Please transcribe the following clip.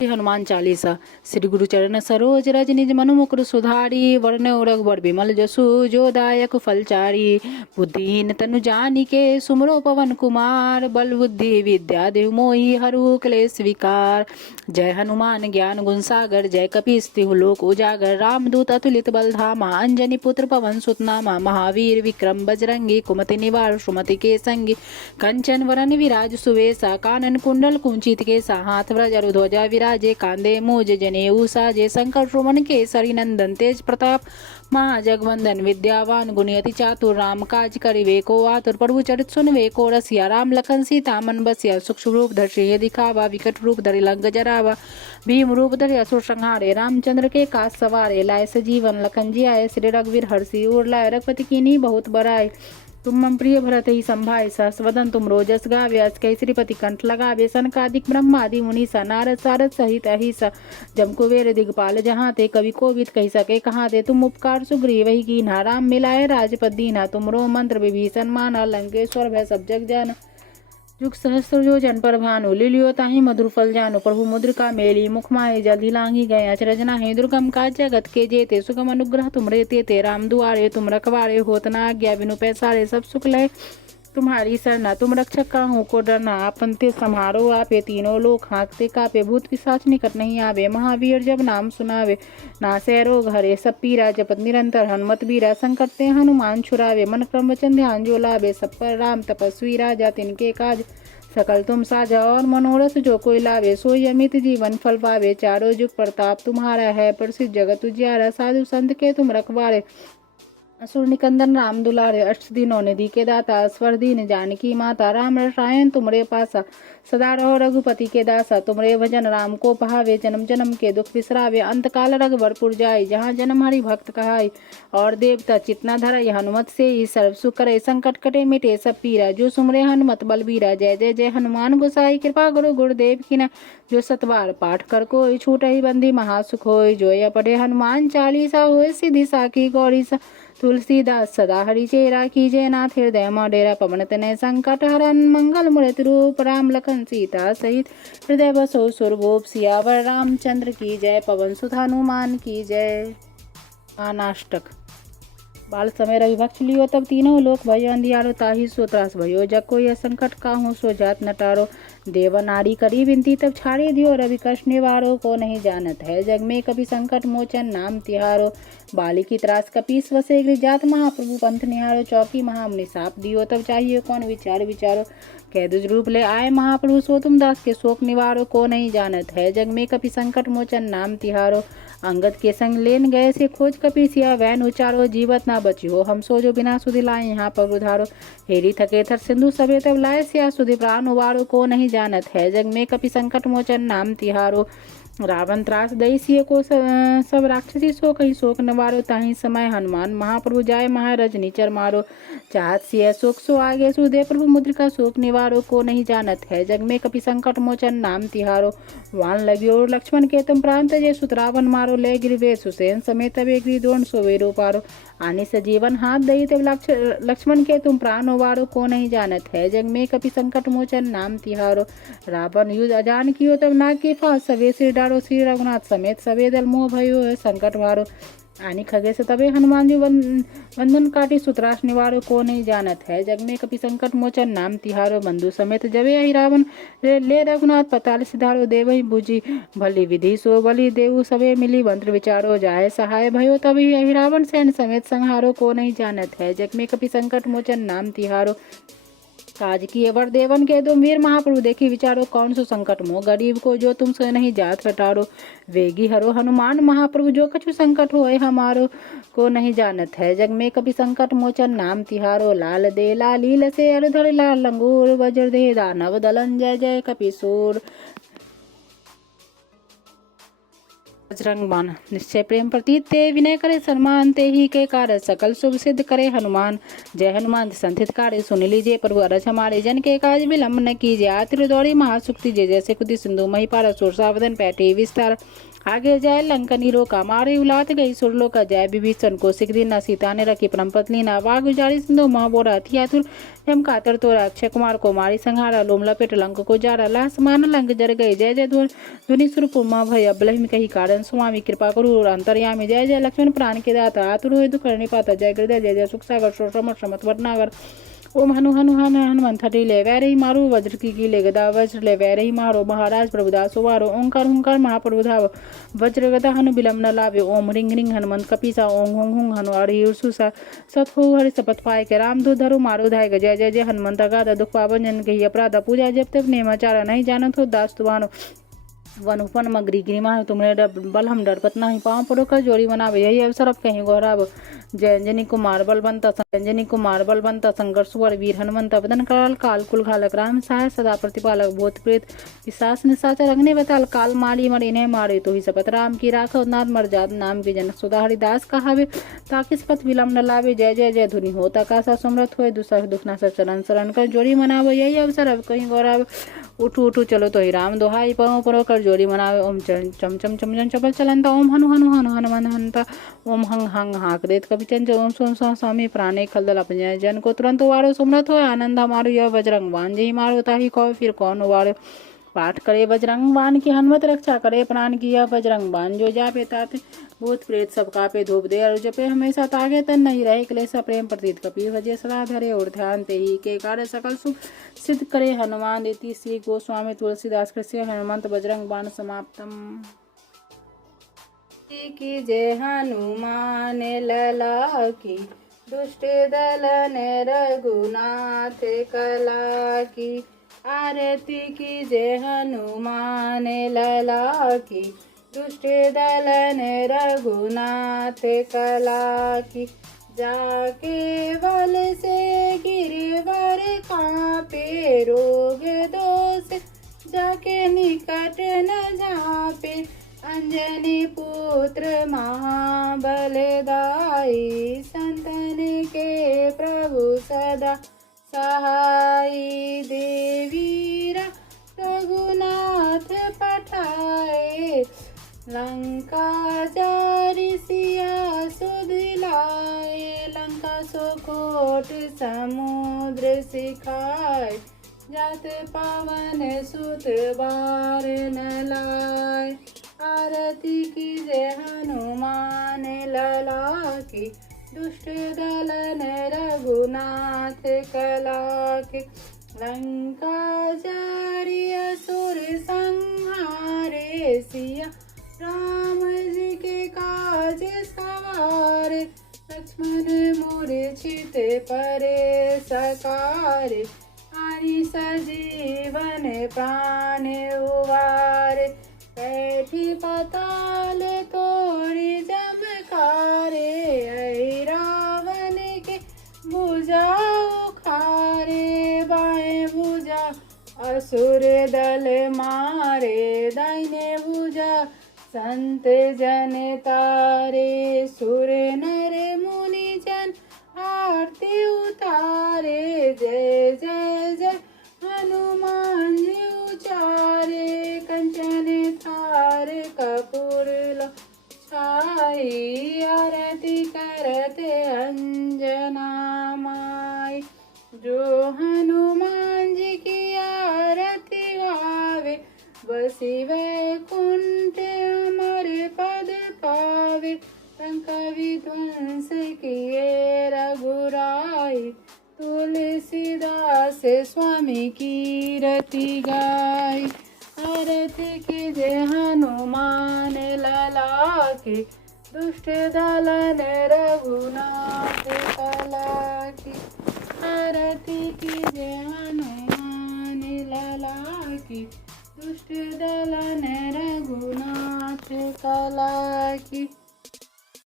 हनुमान चालीसा। श्री गुरु चरण सरोज रज निज मनु मुकुर सुधारी, वरनौ रघुबर बिमल जसु जो दायक फलचारी। बुद्धिहीन तनु जानिके सुमरो पवन कुमार, बल बुद्धि विद्या देहु मोहि हरहु क्लेश विकार। जय हनुमान ज्ञान गुण सागर, जय कपीस तिहु लोक उजागर। रामदूत अतुलित बल धामा, अंजनी पुत्र पवन सुत नामा। महावीर विक्रम बजरंगी, कुमति निवार सुमति के संगी। कंचन वरन विराज सुवेसा, कानन कुंडल कुंचित केसा। हाथ व्रज अरु ध्वजा विराजे, कांधे मूज जनेऊ साजे। शंकर सुमन केसरी नंदन, तेज प्रताप महाजगवंदन। विद्यावान गुणियति चातुर, राम काज करिवे को आतुर। प्रभु चरित सुनवे को रसिया, राम लखन सीता मन बसिया। सूक्ष्म रूप धरि सिंह दिखावा, विकट रूप धरि लंक जरावा। भीम रूप धरि असुर संहारे, रामचंद्र के काज सवारे। लाए सजीवन लखन जियाए, श्री रघुवीर हर्षि उर लाए। रघुपति कीन्ही बहुत बड़ाई, तुम मम प्रिय भरत ही संभाय। सहस वदन तुम रोजस गावे, अस कहि श्रीपति कंठ लगावे। सनकादिक ब्रह्मादि मुनीसा, नारद सारद सहित अहिसा। जम कुबेर दिगपाल जहाँ ते, कवि कोविद कहि सके कहाँ ते। तुम उपकार सुग्रीव ही कीन्हा, राम मिलाए राजपद दीन्हा। तुमरो मंत्र विभीषण माना, लंकेश्वर भय सब जग जाना। जुग सहस्त्र जो जन पर भानु, लिलियो ताहि मधुर फल जानु। प्रभु मुद्रिका मेली, मुख माहे जल्दी लांगी गए। अचरज नाहि दुर्गम काज जगत के जेते। सुगम अनुग्रह तुमरे तेते, राम दुआरे तुम रखवारे। होत न आज्ञा बिनु पैसारे, सब सुख लय तुम्हारी सरना। तुम रक्षक काहू को डरना, आपन ते सम्हारो आपे। तीनों लोक हाँकते कापे, भूत पिशाच निकट नहीं आवे। महावीर जब नाम सुनावे, नासै रोग हरे। सब पीरा जपत निरंतर, हनुमत बीरा। संकट ते हनुमान छुड़ावे, मन क्रम वचन ध्यान जो लावे। सब पर राम तपस्वी राजा, तिनके काज सकल तुम साजा। और मनोरथ जो कोई लावे, सोई अमित जीवन फल पावे। चारों जुग प्रताप तुम्हारा है, प्रसिद्ध जगत उजियारा। साधु संत के तुम रखवारे, असुर निकंदन राम दुलारे। अष्ट दिनों निधि के दाता, स्वर दीन जानकी माता। राम रसायन तुमरे पासा, सदा रहो रघुपति के दासा। तुमरे भजन राम को पहावे, जन्म जन्म के दुख बिसरावे। अंत काल रघुबरपुर जाई, जहाँ जन्म हरि भक्त कहाई। और देवता चितना धरई, हनुमत से ही सर्व सुख करे। संकट कटे मिटे सब पीरा, जो सुमरे हनुमत बलबीरा। जय जय जय हनुमान गोसाई, कृपा करो गुरुदेव की ना। जो सतबार पाठ कर कोई, छूटहि बंदी महासुख होय। जो या पढ़े हनुमान चालीसा, होय सिद्धि साखी गौरी सा। तुलसीदास सदा हरि चेरा, कीजय नाथ हृदय मो डेरा। पवन तनय संकट हरन, मंगल मूर्ति रूप। राम लखन सीता सहित हृदय बसो सुरभूप। सियावर रामचंद्र की जय, पवन सुत हनुमान की जय। अनाष्टक। बाल समय रवि भक्ष लियो, तब तीनों लोक भयो अंधियारो। ताहि सो त्रास भयो, जग को यह संकट काहू सो जात न टारो। देव नारी करी विनती, तब छाड़े दियो रवि कष्ट निवारो। को नहीं जानत है जग में, कभी संकट मोचन नाम तिहारो। बाली की त्रास कपीस वसे, गृह जात महाप्रभु पंथ निहारो। चौकी महामुनि साप दियो, तब चाहिए कौन विचार विचारो। कह दुज रूप ले आए महाप्रभु, सो तुम दास के शोक निवारो। को नहीं जानत है जग में, कभी संकट मोचन नाम तिहारो। अंगद के संग लेन गए से, खोज कपीसिया वैन उचारो। जीवत ना बचियो हम सो, जो बिना सुधि लाए यहाँ पर उधारो। हेरी थके थर सिंधु सभे, तब लाए सिया सुधि प्राण उबारो। को नहीं जानत है जग में, कपि संकट मोचन नाम तिहारो। रावण त्रास दई सिय को, सब राक्षसी सो कहीं शोक निवारो। ताहि समय हनुमान महाप्रभु जाय, महारज निचर मारो। चाहत सिय शोक सो आगे, सुदे प्रभु मुद्रिका शोक निवारो। को नहीं जानत है जग में, कपि संकट मोचन नाम तिहारो। वान लगियो लक्ष्मण के तुम प्रांत, जय सुत रावण मारो। ले गिरवे सुसेन समेत, तबे गिरि द्रोण सोवेरो पारो। आने सजीवन हाथ दई, तब लक्ष्मण के तुम प्राण उबारो। को नहीं जानत है जग में, कपि संकट मोचन नाम तिहारो। रावण युद्ध अजान कियो, तब नाग के फांस सवे सिर डारो। श्री रघुनाथ समेत सवे दल मोह भयो है संकट भारो। आनी खगेश तबे हनुमान जी वंदन काटी, सुत्रास निवारो। को नहीं जानत है जग में, कपि संकट मोचन नाम तिहारो। बंधु समेत जबे अहि रावण, ले रघुनाथ पताल सिधारो। देवहि बुझी भली विधि, सो बलि देव सबे मिली। मंत्र विचारो, जाय सहाय भयो, तभी अहि रावण सैन्य समेत संहारो। को नहीं जानत है जग में, कपि संकट मोचन नाम तिहारो। काज किए वर देवन के तुम, वीर महाप्रभु देखी विचारो। कौन सो संकट मोह गरीब को, जो तुमसे नहीं जात हटारो। वेगी हरो हनुमान महाप्रभु, जो कछु संकट होए हमारो। को नहीं जानत है जग में, कभी संकट मोचन नाम तिहारो। लाल दे लालील से, अरधर लाल लंगूर। वज्र दे दानव दलन, जय जय कपीसूर। बजरंग बाण निश्चय प्रेम प्रतीत ते विनय करे सम्मान ते ही के कार्य सकल शुभ सिद्ध करे हनुमान। जय हनुमान संथित कार्य सुन लीजिए प्रभु अरज हमारे जन के काज विलम्ब न कीजिए। आतुर दौड़ी महासुक्ति जय जैसे कुदी सिंधु मही पारा सुर सावधन पैठे विस्तार। आगे जय लंकनी रोका मारे उलात गई सुरलो का जय विभीषण को सिख दिन न सीता ने रखी परम पत्नी ना वाग उजाड़ी सिंधु महाबोरा हथियातुर जम कातर तोरा अक्षय कुमार को मारी संहारा लोम लपेट लंक को जारा लास मान लंक जर गई। जय जय ध्वनि स्वरूप उमा भय अबलहि कही कारण स्वामी कृपा करू अंतर्यामी। जय जय लक्ष्मण प्राण के दाता आतुर हुए दुख करने पाता। जय हृदय जय जय सुख सागर श्रोमत समत वरनागर। ओम हनु हनु हन हनुमंत हरि ले वैर ही मारो वज्र की ले गदा वज्र ले वैर ही मारो महाराज प्रभुदास वारो। ओंकार हुंकार महाप्रभु धाव वज्र गदा हनु बिलम न लावे। ओम रिंग रिंग हनुमंत कपीसा ओम हुंग हुंग हनु अरि सुसा सत हो हरि सपथ पाए के राम दो धरु मारो धाय। जय जय जय हनुमंत गादा दुख पावन जन कही अपराध पूजा जब तक नेमाचारा नहीं जानत हो दास तुमानो वन उपन मगरी गिरिमा तुमने बल हम डरपत नहीं पाँव पड़ो कर जोड़ी बनावे। यही अवसर अब कहीं गौरव। जय अंजनी कुमार बल बनता संघर्ष वर वीर हनुमंत वदन कराल काल कुल घालक राम सहाय सदा प्रतिपालक भूत प्रेत पिशाच निशाचर अग्नि बताल काल मारी मर इन्हें मारे तो ही सपत राम की राखो नाथ मर जात नाम के जनक सुधा हरिदास कहावे ताकि सपत विलम न लावे। जय जय जय धुनि होता कासा सुमरत हुए दुसह दुखना सब चरण शरण कर जोड़ी मनावो। यही अवसर अब कहीं गौरव। उठू उठू चलो तो ही राम दोहाई पाँव परो कर जोड़ी मनावे। ओम चम चम चम चपल चलंता ओम हनु हनु हनु हनुमान हंता ओम हंग हंग हाक देत कवि चंच ओम सोम स्वामी प्राणे खलदल अपने जन को तुरंत वारो सुमरत हो आनंद मारो। यह बजरंग बाण जी मारो ताही कहो फिर कौन वारो। पाठ करे बजरंग बाण की हनुमत रक्षा करे प्राण की। यह बजरंग बाण जो जापे तात भूत प्रेत सब कापे धूप दे और जपे हमेशा तागे तन नहीं रहे क्लेशा प्रेम प्रतीत कपि भजे सदा धरे और ध्यान ते ही के कार्य सकल सुख सिद्ध करे हनुमान। इति श्री गोस्वामी तुलसीदास कृष्ण हनुमंत बजरंग बाण समाप्तम। की जय हनुमान लला की दुष्ट दलन रघुनाथ कला की। आरती की जय हनुमान लला की दुष्ट दलन रघुनाथ कला की। जाके बल से गिरवर कांपे रोग दोष जाके निकट न झापे। अंजनी पुत्र महाबलदाई संतन के प्रभु सदा सहाई। देवीरा रघुनाथ पठाए लंका जारी सिया सुध लाए। लंका सो कोट समुद्र सिखाए जात पावन सुत बार न लाए। आरती की जय हनुमान लला की दुष्ट दलन रघुनाथ कला के। लंका जारी असुर संहारे सिया राम जी के काज सवारे। लक्ष्मण मूर्छित परे सकारे आनि सजीवन प्राण उवारे। बैठी पताल तोड़ी जमकारे ऐ रावण के भुजा उखारे। बाएं भुजा असुर दल मारे दाहिने भुजा संत जन तारे। सुर नर मुनि जन आरती उतारे। जय जय जय हनुमान जी उचारे। कंचन थार कपूर छाई आरती करते अंजना माई। जो हनुमान जी की आरती गावे बसी वैकुंठ अमर पद पावे। लंका विध्वंस किए रघुराई तुलसीदास स्वामी की रति गाई। आरती की जय हनुमान लला की दुष्ट दलन रघुनाथ कला की। आरती की जय हनुमान लला की दुष्ट दलन रघुनाथ कला की।